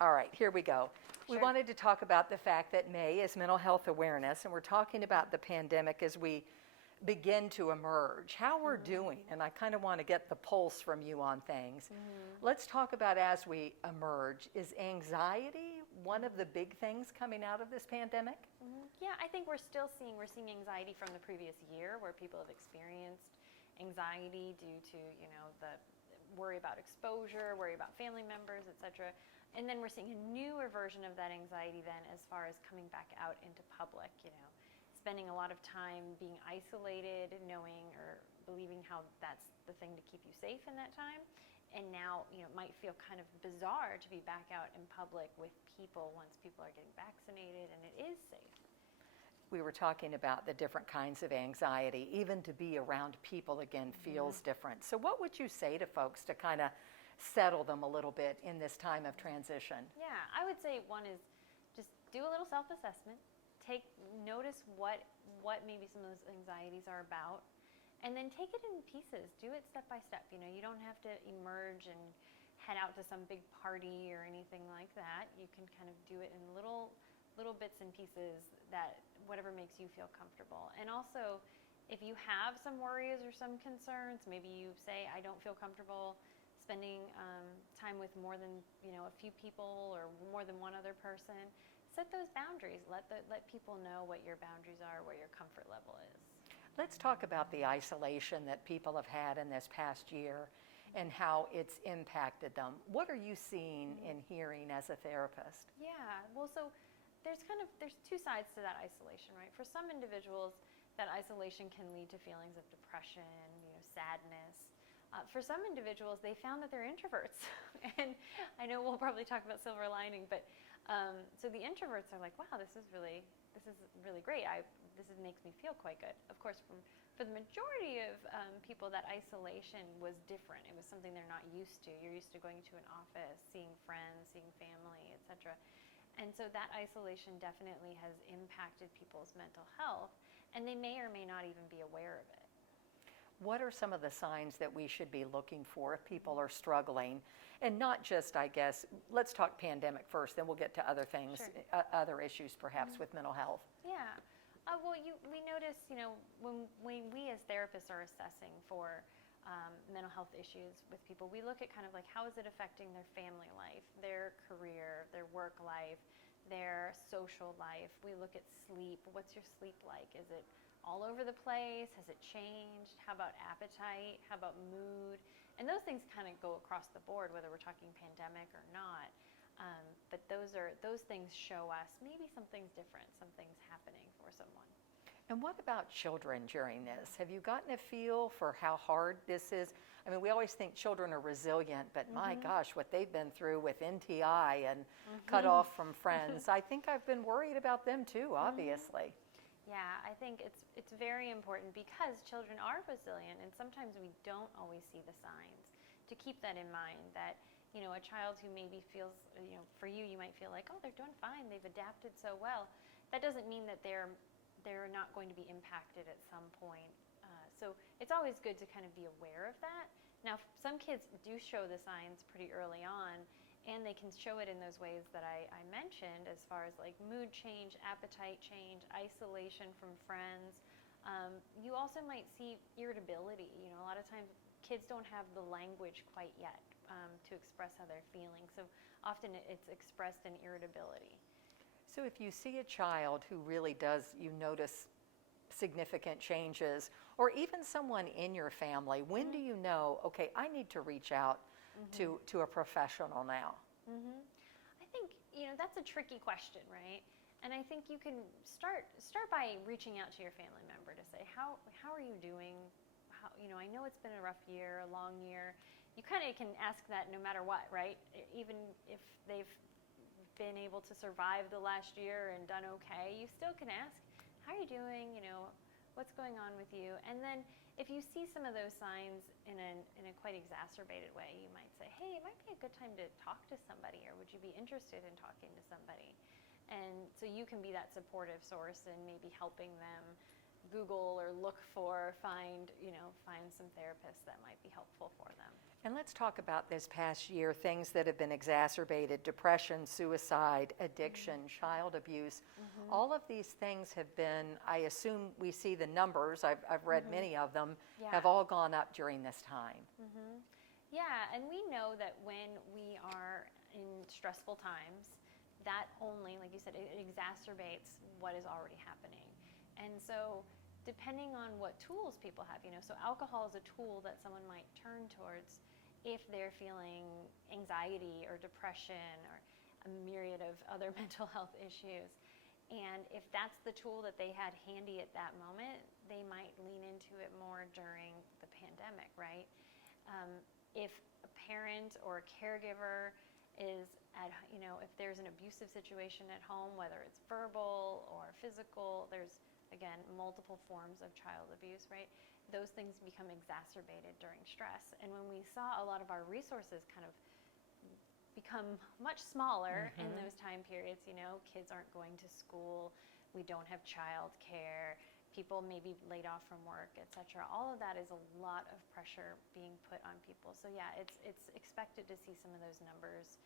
All right, here we go. We Sure. wanted to talk about the fact that May is Mental Health Awareness, and we're talking about the pandemic as we begin to emerge, how we're doing, and I kind of want to get the pulse from you on things. Let's talk about as we emerge. Is anxiety one of the big things coming out of this pandemic? Yeah, I think we're seeing anxiety from the previous year where people have experienced anxiety due to, the worry about exposure, worry about family members, etc. And then we're seeing a newer version of that anxiety then as far as coming back out into public, spending a lot of time being isolated, knowing or believing how that's the thing to keep you safe in that time. And now, it might feel kind of bizarre to be back out in public with people once people are getting vaccinated and it is safe. We were talking about the different kinds of anxiety. Even to be around people again feels different. So what would you say to folks to kind of settle them a little bit in this time of transition? Yeah, I would say one is just do a little self-assessment. Notice what maybe some of those anxieties are about, and then take it in pieces. Do it step by step. You don't have to emerge and head out to some big party or anything like that. You can kind of do it in little bits and pieces, that whatever makes you feel comfortable. And also, if you have some worries or some concerns, maybe you say, I don't feel comfortable spending time with more than a few people or more than one other person. Set those boundaries. Let people know what your boundaries are, what your comfort level is. Let's talk about the isolation that people have had in this past year and how it's impacted them. What are you seeing and hearing as a therapist? Yeah, well, so there's two sides to that isolation, right? For some individuals, that isolation can lead to feelings of depression, sadness. For some individuals, they found that they're introverts. And I know we'll probably talk about silver lining, but so the introverts are like, wow, this is really great. This makes me feel quite good. Of course, for the majority of people, that isolation was different. It was something they're not used to. You're used to going to an office, seeing friends, seeing family, etc. And so that isolation definitely has impacted people's mental health, and they may or may not even be aware of it. What are some of the signs that we should be looking for if people are struggling? And not just, I guess, let's talk pandemic first, then we'll get to other things, Sure. Other issues perhaps with mental health. Yeah. We notice, when we as therapists are assessing for mental health issues with people, we look at kind of like how is it affecting their family life, their career, their work life, their social life. We look at sleep. What's your sleep like? Is it all over the place? Has it changed? How about appetite? How about mood? And those things kind of go across the board, whether we're talking pandemic or not. But those things show us maybe something's different, something's happening for someone. And what about children during this? Have you gotten a feel for how hard this is? I mean, we always think children are resilient, but my gosh, what they've been through with NTI and cut off from friends, I think I've been worried about them too, obviously. Yeah, I think it's very important because children are resilient, and sometimes we don't always see the signs. To keep that in mind, that a child who maybe feels, for you might feel like, oh, they're doing fine, they've adapted so well. That doesn't mean that they're not going to be impacted at some point. So it's always good to kind of be aware of that. Now, some kids do show the signs pretty early on, and they can show it in those ways that I mentioned, as far as like mood change, appetite change, isolation from friends. You also might see irritability. A lot of times kids don't have the language quite yet to express how they're feeling. So often it's expressed in irritability. So if you see a child who really does, you notice significant changes, or even someone in your family, when do you know, okay, I need to reach out to a professional now? I think, that's a tricky question, right? And I think you can start by reaching out to your family member to say, how are you doing? I know it's been a rough year, a long year. You kind of can ask that no matter what, right? Even if they've been able to survive the last year and done okay, you still can ask, how are you doing? What's going on with you? And then if you see some of those signs in a quite exacerbated way, you might say, hey, it might be a good time to talk to somebody, or would you be interested in talking to somebody? And so you can be that supportive source and maybe helping them Google or look for, find some therapists that might be helpful for them. And let's talk about this past year, things that have been exacerbated: depression, suicide, addiction, child abuse. All of these things have been, I assume we see the numbers, I've read many of them, Yeah. have all gone up during this time. Yeah, and we know that when we are in stressful times, that only, like you said, it exacerbates what is already happening. And so depending on what tools people have, so alcohol is a tool that someone might turn towards if they're feeling anxiety or depression or a myriad of other mental health issues. And if that's the tool that they had handy at that moment, they might lean into it more during the pandemic, right? If a parent or a caregiver is if there's an abusive situation at home, whether it's verbal or physical, there's, again, multiple forms of child abuse, right? Those things become exacerbated during stress. And when we saw a lot of our resources kind of become much smaller in those time periods, kids aren't going to school, we don't have child care, people may be laid off from work, etc. All of that is a lot of pressure being put on people. So yeah, it's expected to see some of those numbers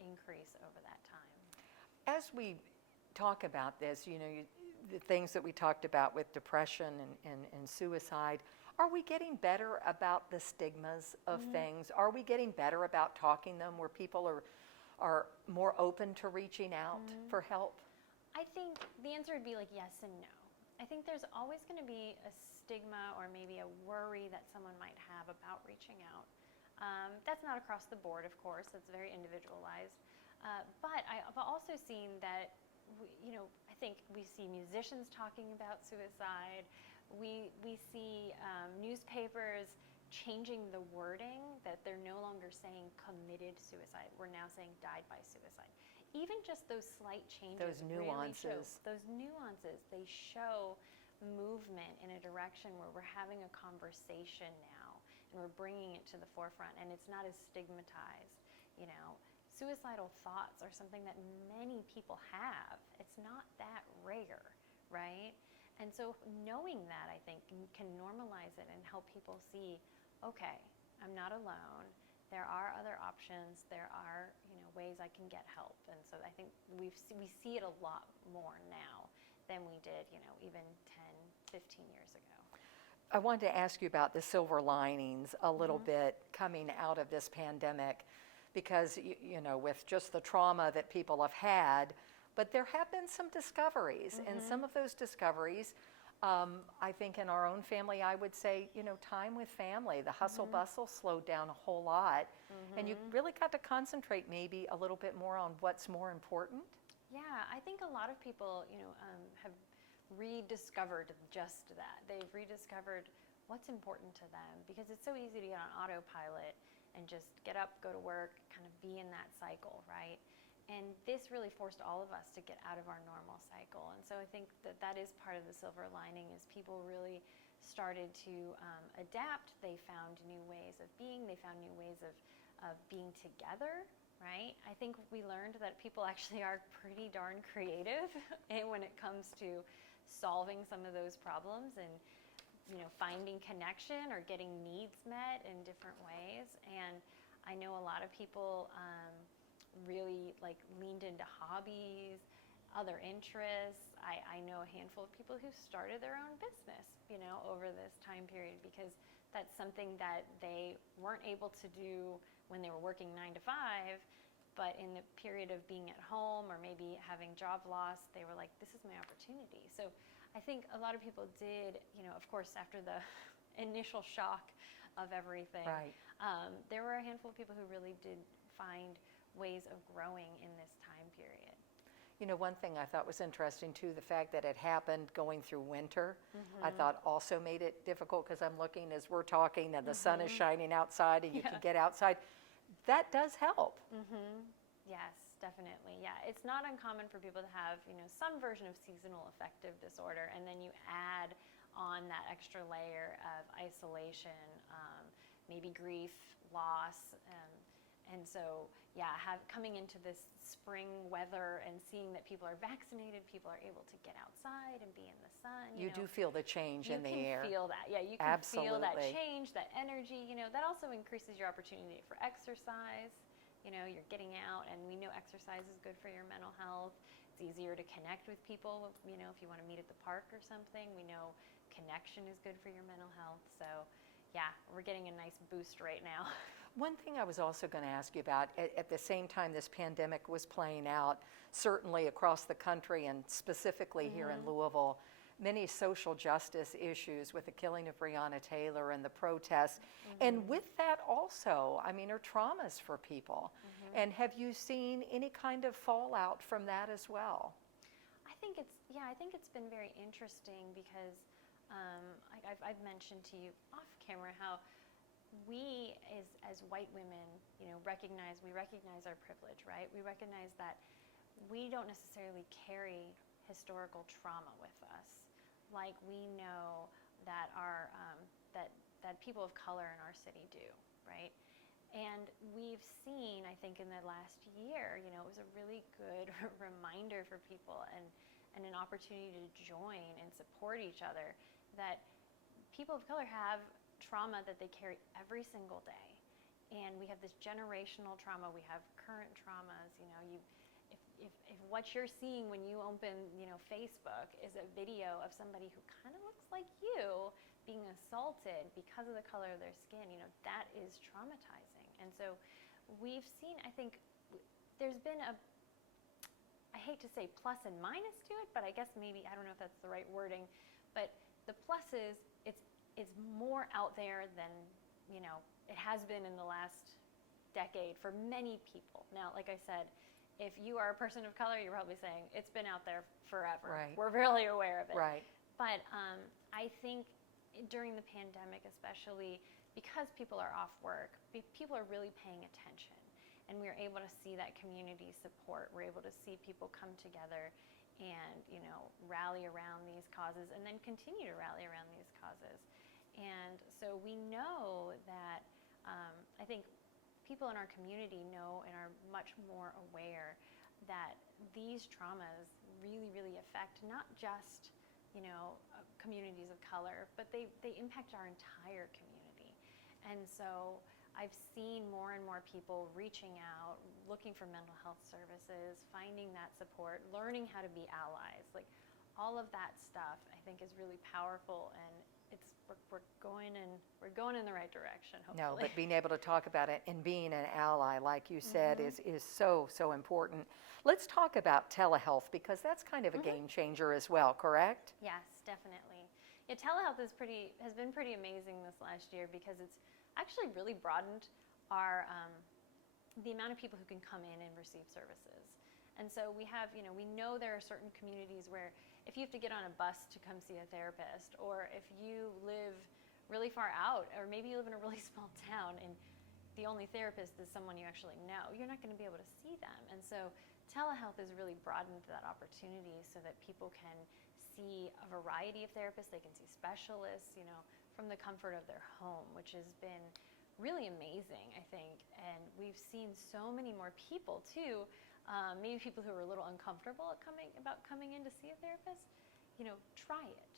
increase over that time. As we talk about this, the things that we talked about with depression and suicide, are we getting better about the stigmas of things? Are we getting better about talking them where people are more open to reaching out for help? I think the answer would be like yes and no. I think there's always going to be a stigma or maybe a worry that someone might have about reaching out. That's not across the board, of course. That's very individualized. But I've also seen that, I think we see musicians talking about suicide. We see newspapers changing the wording, that they're no longer saying committed suicide. We're now saying died by suicide. Even just those slight changes, those nuances, they show movement in a direction where we're having a conversation now, and we're bringing it to the forefront, and it's not as stigmatized. Suicidal thoughts are something that many people have. It's not that rare, right? And so knowing that, I think, can normalize it and help people see, okay, I'm not alone. There are other options. There are, ways I can get help. And so I think we see it a lot more now than we did, even 10, 15 years ago. I wanted to ask you about the silver linings a little bit coming out of this pandemic, because, with just the trauma that people have had, but there have been some discoveries, and some of those discoveries, I think in our own family, I would say, time with family, the hustle bustle slowed down a whole lot, and you really got to concentrate maybe a little bit more on what's more important. Yeah, I think a lot of people, have rediscovered just that. They've rediscovered what's important to them, because it's so easy to get on autopilot and just get up, go to work, kind of be in that cycle, right? And this really forced all of us to get out of our normal cycle. And so I think that is part of the silver lining, is people really started to adapt. They found new ways of being. They found new ways of being together, right? I think we learned that people actually are pretty darn creative when it comes to solving some of those problems and finding connection or getting needs met in different ways. And I know a lot of people really leaned into hobbies, other interests. I know a handful of people who started their own business, over this time period, because that's something that they weren't able to do when they were working 9 to 5, but in the period of being at home or maybe having job loss, they were like, this is my opportunity. So I think a lot of people did, of course, after the initial shock of everything, right. There were a handful of people who really did find ways of growing in this time period. One thing I thought was interesting too, the fact that it happened going through winter, I thought also made it difficult, because I'm looking as we're talking and the sun is shining outside and you can get outside. That does help. Yes, definitely. Yeah, it's not uncommon for people to have, some version of seasonal affective disorder, and then you add on that extra layer of isolation, maybe grief, loss, And so, yeah, coming into this spring weather and seeing that people are vaccinated, people are able to get outside and be in the sun. You do feel the change in the air. You can feel that. Yeah, you can feel that Absolutely. change, that energy. That also increases your opportunity for exercise. You're getting out, and we know exercise is good for your mental health. It's easier to connect with people, if you want to meet at the park or something. We know connection is good for your mental health. So, yeah, we're getting a nice boost right now. One thing I was also going to ask you about, at the same time this pandemic was playing out, certainly across the country and specifically here in Louisville, many social justice issues with the killing of Breonna Taylor and the protests. And with that also, are traumas for people. And have you seen any kind of fallout from that as well? I think it's been very interesting because I've mentioned to you off camera how we as white women, recognize our privilege, right? We recognize that we don't necessarily carry historical trauma with us, like we know that our that people of color in our city do, right? And we've seen, I think, in the last year, it was a really good reminder for people and an opportunity to join and support each other, that people of color have trauma that they carry every single day. And we have this generational trauma. We have current traumas. If what you're seeing when you open, Facebook is a video of somebody who kind of looks like you being assaulted because of the color of their skin, that is traumatizing. And so we've seen, I think, there's been I hate to say plus and minus to it, but I guess maybe, I don't know if that's the right wording, but the plus is it's more out there than, it has been in the last decade for many people. Now, like I said, if you are a person of color, you're probably saying it's been out there forever. Right. We're really aware of it. Right. But I think during the pandemic, especially because people are off work, people are really paying attention. And we're able to see that community support. We're able to see people come together and, rally around these causes and then continue to rally around these causes. And so we know that I think people in our community know and are much more aware that these traumas really, really affect not just, communities of color, but they impact our entire community. And so I've seen more and more people reaching out, looking for mental health services, finding that support, learning how to be allies. Like all of that stuff, I think, is really powerful, and we're going in the right direction, hopefully. No, but being able to talk about it and being an ally, like you said, is so, so important. Let's talk about telehealth, because that's kind of a game changer as well, correct? Yes, definitely. Yeah, telehealth has been pretty amazing this last year because it's actually really broadened our the amount of people who can come in and receive services. And so we have, we know there are certain communities where if you have to get on a bus to come see a therapist, or if you live really far out, or maybe you live in a really small town and the only therapist is someone you actually know, you're not going to be able to see them. And so telehealth has really broadened that opportunity so that people can see a variety of therapists. They can see specialists, from the comfort of their home, which has been really amazing, I think. And we've seen so many more people too, maybe people who are a little uncomfortable about coming in to see a therapist, try it.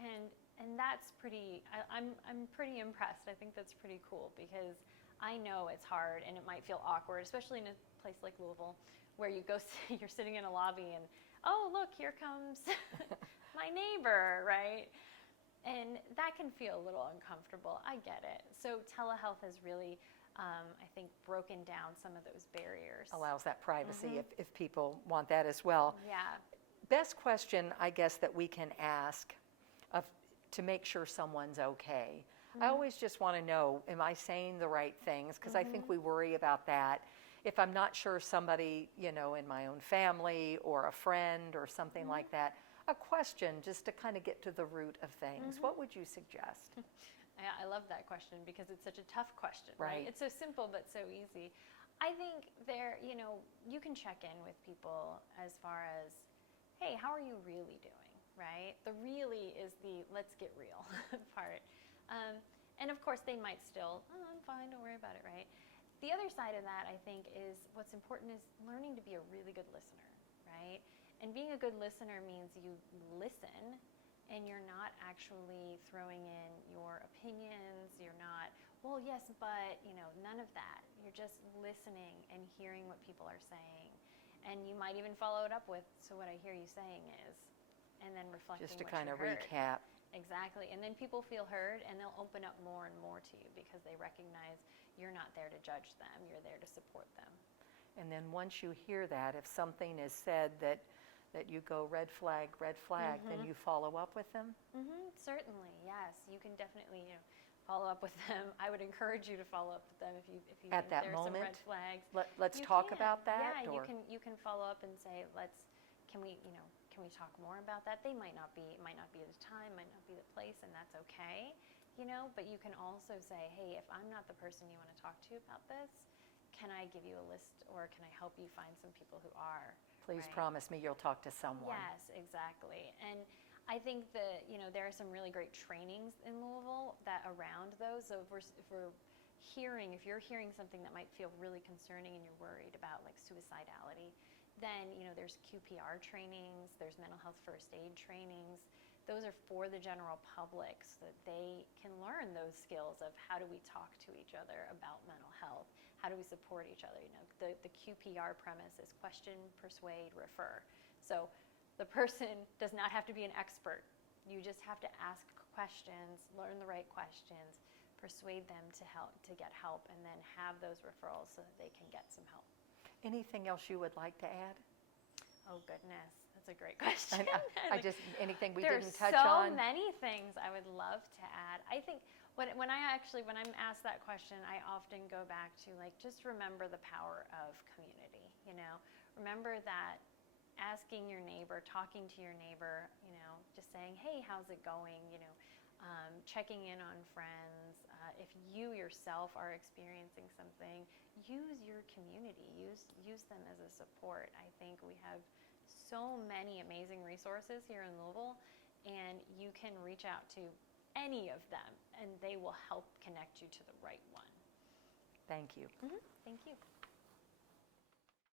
And that's pretty, I'm pretty impressed. I think that's pretty cool, because I know it's hard and it might feel awkward, especially in a place like Louisville, where you're sitting in a lobby and, oh, look, here comes my neighbor, right? And that can feel a little uncomfortable. I get it. So telehealth has really, I think, broken down some of those barriers. Allows that privacy if people want that as well. Yeah. Best question, I guess, that we can ask to make sure someone's okay. I always just want to know, am I saying the right things? Because I think we worry about that. If I'm not sure somebody, in my own family or a friend or something like that, a question just to kind of get to the root of things. What would you suggest? I love that question because it's such a tough question, right? Right. It's so simple but so easy. I think you can check in with people as far as, hey, how are you really doing, right? The really is the let's get real part. And of course they might still, oh, I'm fine, don't worry about it, right? The other side of that, I think, is what's important is learning to be a really good listener, right? And being a good listener means you listen and you're not actually throwing in your opinions. You're not, well, yes, but, none of that. You're just listening and hearing what people are saying. And you might even follow it up with, so what I hear you saying is, and then reflecting Just to what kind you of heard. recap. Exactly. And then people feel heard and they'll open up more and more to you because they recognize you're not there to judge them, you're there to support them. And then once you hear that, if something is said that you go red flag, then you follow up with them? Certainly, yes. You can definitely, follow up with them. I would encourage you to follow up with them if you At think that there's moment, some red flags. let's You talk can. about that? Yeah, or? you can follow up and say, can we talk more about that? It might not be the time, might not be the place, and that's okay. But you can also say, hey, if I'm not the person you want to talk to about this, can I give you a list or can I help you find some people who are? Please right? promise me you'll talk to someone. Yes, exactly. And I think that, there are some really great trainings in Louisville that around those. So if you're hearing something that might feel really concerning and you're worried about like suicidality, then, there's QPR trainings, there's mental health first aid trainings. Those are for the general public so that they can learn those skills of how do we talk to each other about mental health? How do we support each other? The QPR premise is question, persuade, refer. So the person does not have to be an expert. You just have to ask questions, learn the right questions, persuade them to get help, and then have those referrals so that they can get some help. Anything else you would like to add? Oh, goodness. That's a great question. Anything we there didn't touch are so on? many things I would love to add. I think when I'm asked that question, I often go back to just remember the power of community. Remember that asking your neighbor, talking to your neighbor, just saying, hey, how's it going? Checking in on friends. If you yourself are experiencing something, use your community. Use them as a support. I think we have so many amazing resources here in Louisville, and you can reach out to any of them, and they will help connect you to the right one. Thank you. Thank you.